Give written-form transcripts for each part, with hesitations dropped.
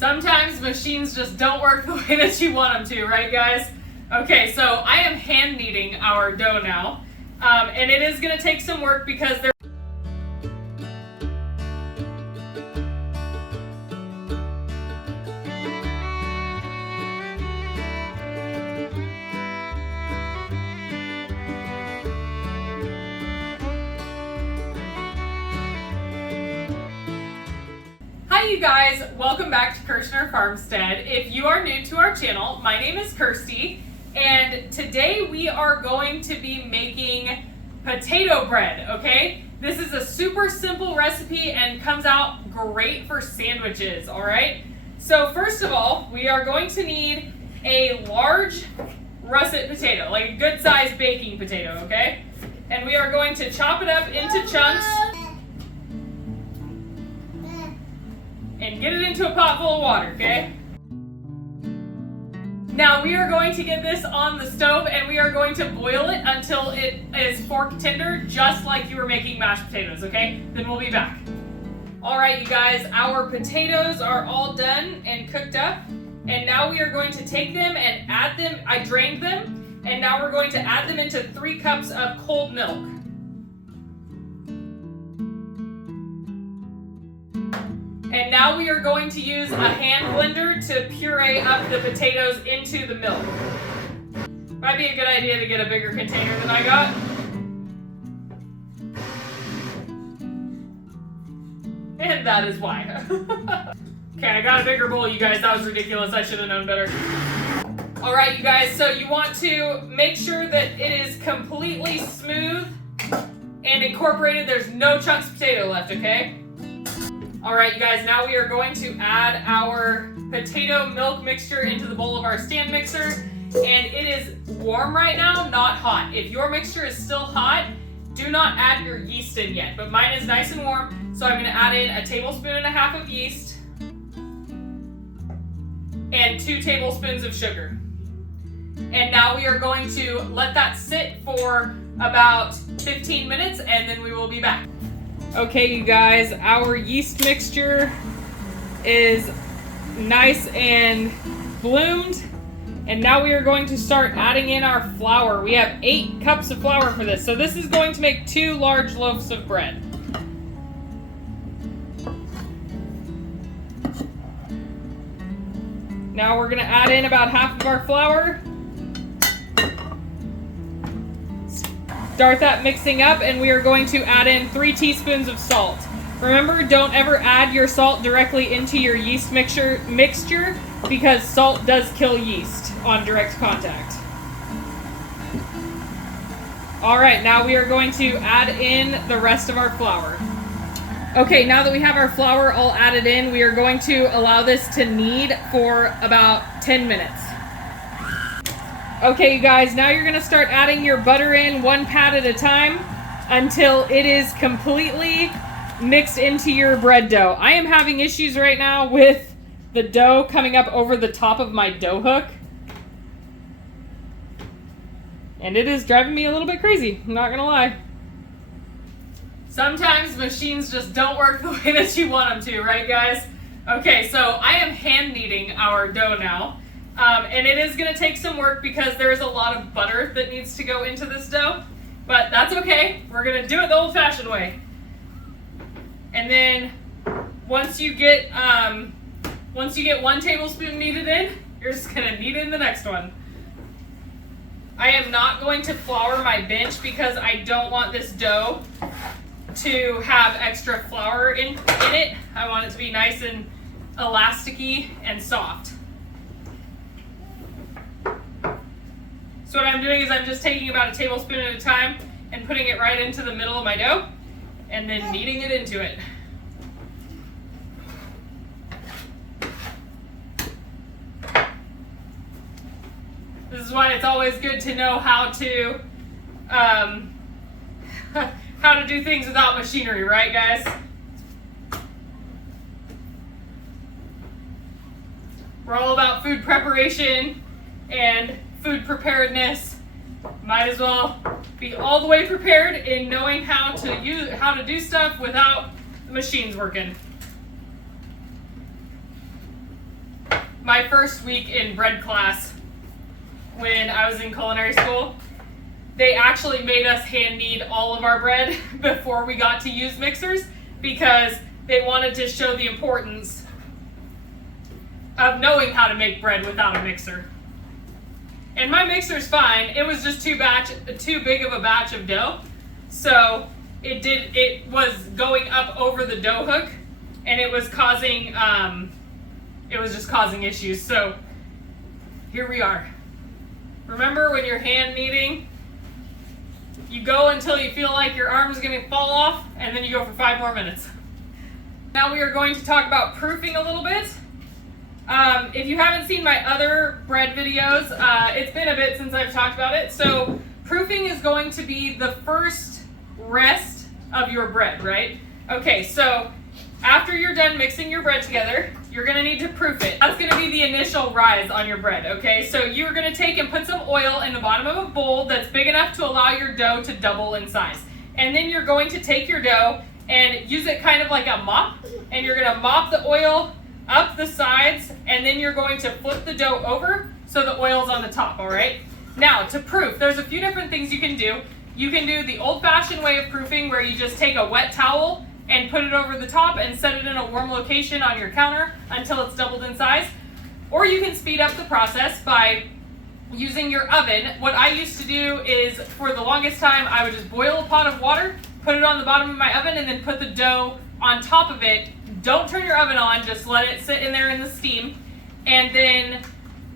Sometimes machines just don't work the way that you want them to, right guys? Okay, so I am hand kneading our dough now, and it is going to take some work because there. Hi you guys, welcome back to Kirshner FarmStead. If you are new to our channel, my name is Kirsty, and today we are going to be making potato bread, okay? This is a super simple recipe and comes out great for sandwiches, all right? So first of all, we are going to need a large russet potato, like a good sized baking potato, okay? And we are going to chop it up into chunks and get it into a pot full of water, okay? Now we are going to get this on the stove and we are going to boil it until it is fork tender, just like you were making mashed potatoes, okay? Then we'll be back. All right, you guys, our potatoes are all done and cooked up, and now we are going to take them and add them. I drained them, and now we're going to add them into 3 cups of cold milk. And now we are going to use a hand blender to puree up the potatoes into the milk. Might be a good idea to get a bigger container than I got. And that is why. Okay, I got a bigger bowl, you guys. That was ridiculous. I should have known better. All right, you guys, so you want to make sure that it is completely smooth and incorporated. There's no chunks of potato left, okay? All right, you guys, now we are going to add our potato milk mixture into the bowl of our stand mixer, and it is warm right now, not hot. If your mixture is still hot, do not add your yeast in yet, but mine is nice and warm, so I'm gonna add in 1.5 tablespoons of yeast and 2 tablespoons of sugar. And now we are going to let that sit for about 15 minutes, and then we will be back. Okay, you guys, our yeast mixture is nice and bloomed, and now we are going to start adding in our flour. We have 8 cups of flour for this, so this is going to make 2 large loaves of bread. Now we're gonna add in about half of our flour. Start that mixing up, and we are going to add in 3 teaspoons of salt. Remember, don't ever add your salt directly into your yeast mixture because salt does kill yeast on direct contact. All right, now we are going to add in the rest of our flour. Okay, now that we have our flour all added in, we are going to allow this to knead for about 10 minutes. Okay, you guys, now you're gonna start adding your butter in 1 pat at a time until it is completely mixed into your bread dough. I am having issues right now with the dough coming up over the top of my dough hook, and it is driving me a little bit crazy, I'm not gonna lie. Sometimes machines just don't work the way that you want them to, right guys? Okay, so I am hand kneading our dough now. And it is going to take some work because there's a lot of butter that needs to go into this dough, but that's okay. We're going to do it the old-fashioned way. And then once you get 1 tablespoon kneaded in, you're just going to knead in the next one. I am not going to flour my bench because I don't want this dough to have extra flour in it. I want it to be nice and elasticy and soft. So what I'm doing is I'm just taking about 1 tablespoon at a time and putting it right into the middle of my dough and then kneading it into it. This is why it's always good to know how to do things without machinery, right guys? We're all about food preparation and food preparedness. Might as well be all the way prepared in knowing how to do stuff without the machines working. my first week in bread class when I was in culinary school, they actually made us hand knead all of our bread before we got to use mixers because they wanted to show the importance of knowing how to make bread without a mixer. And my mixer's fine. It was just too big of a batch of dough. So it was going up over the dough hook and it was causing just causing issues. So here we are. Remember when you're hand kneading, you go until you feel like your arm's gonna fall off and then you go for 5 more minutes. Now we are going to talk about proofing a little bit. If you haven't seen my other bread videos, it's been a bit since I've talked about it. So proofing is going to be the first rest of your bread, right? Okay, so after you're done mixing your bread together, you're gonna need to proof it. That's gonna be the initial rise on your bread, okay? So you're gonna take and put some oil in the bottom of a bowl that's big enough to allow your dough to double in size. And then you're going to take your dough and use it kind of like a mop, and you're gonna mop the oil up the sides, and then you're going to flip the dough over so the oil's on the top, all right? Now, to proof, there's a few different things you can do. You can do the old-fashioned way of proofing where you just take a wet towel and put it over the top and set it in a warm location on your counter until it's doubled in size. Or you can speed up the process by using your oven. What I used to do is, for the longest time, I would just boil a pot of water, put it on the bottom of my oven, and then put the dough on top of it. Don't turn your oven on, just let it sit in there in the steam. And then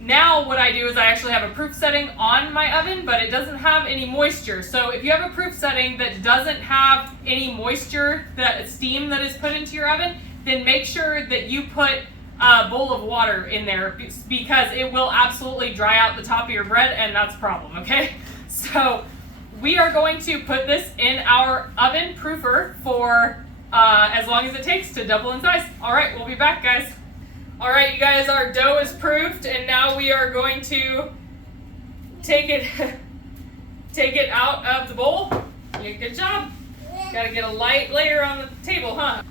now what I do is I actually have a proof setting on my oven, but it doesn't have any moisture. So if you have a proof setting that doesn't have any moisture, that steam that is put into your oven, then make sure that you put a bowl of water in there because it will absolutely dry out the top of your bread, and that's a problem, okay? So we are going to put this in our oven proofer for as long as it takes to double in size. All right, we'll be back, guys. All right, you guys, our dough is proofed, and now we are going to take it out of the bowl. Yeah, good job. Got to get a light layer on the table, huh?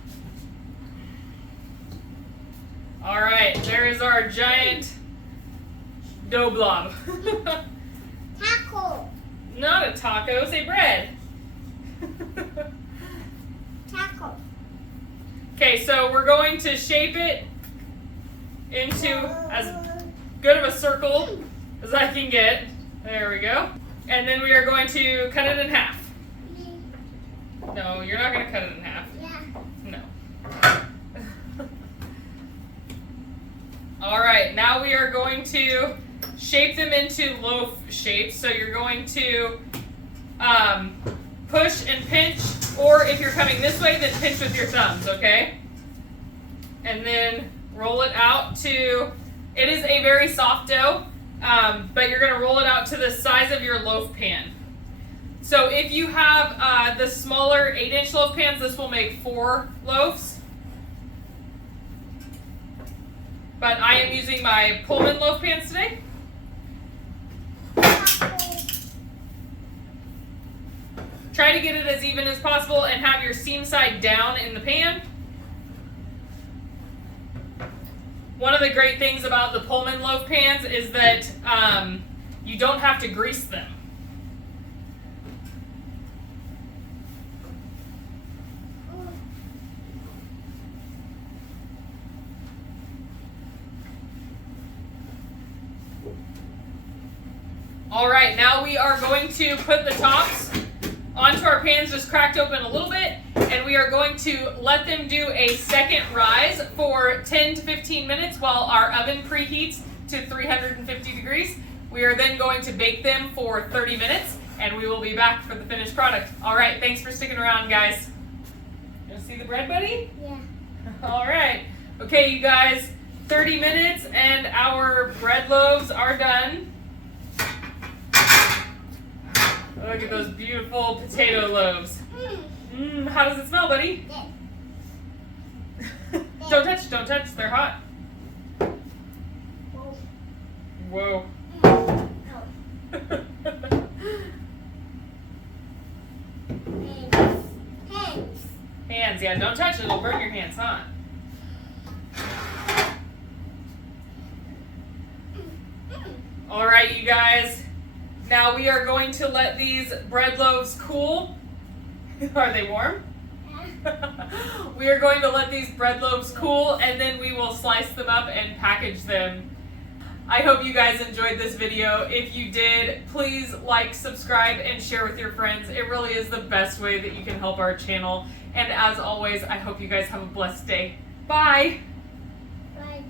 All right, there is our giant dough blob. Taco. Not a taco, say bread. Taco. Okay, so we're going to shape it into as good of a circle as I can get. There we go. And then we are going to cut it in half. No, you're not going to cut it in half. Yeah. No. All right, now we are going to shape them into loaf shapes. So you're going to push and pinch, or if you're coming this way, then pinch with your thumbs, okay? And then roll it out to, it is a very soft dough, but you're gonna roll it out to the size of your loaf pan. So if you have the smaller 8-inch loaf pans, this will make 4 loaves. But I am using my Pullman loaf pans today. Try to get it as even as possible and have your seam side down in the pan. One of the great things about the Pullman loaf pans is that you don't have to grease them. All right, now we are going to put the tops onto our pans, just cracked open a little bit, and we are going to let them do a second rise for 10 to 15 minutes while our oven preheats to 350 degrees. We are then going to bake them for 30 minutes, and we will be back for the finished product. All right, thanks for sticking around, guys. You want to see the bread, buddy? Yeah. All right. Okay, you guys, 30 minutes, and our bread loaves are done. Look at those beautiful potato loaves. How does it smell, buddy? Don't touch, they're hot. Whoa. Hands, yeah, don't touch it, it'll burn your hands, huh? All right, you guys. Now we are going to let these bread loaves cool. Are they warm? We are going to let these bread loaves cool, and then we will slice them up and package them. I hope you guys enjoyed this video. If you did, please like, subscribe, and share with your friends. It really is the best way that you can help our channel. And as always, I hope you guys have a blessed day. Bye! Bye.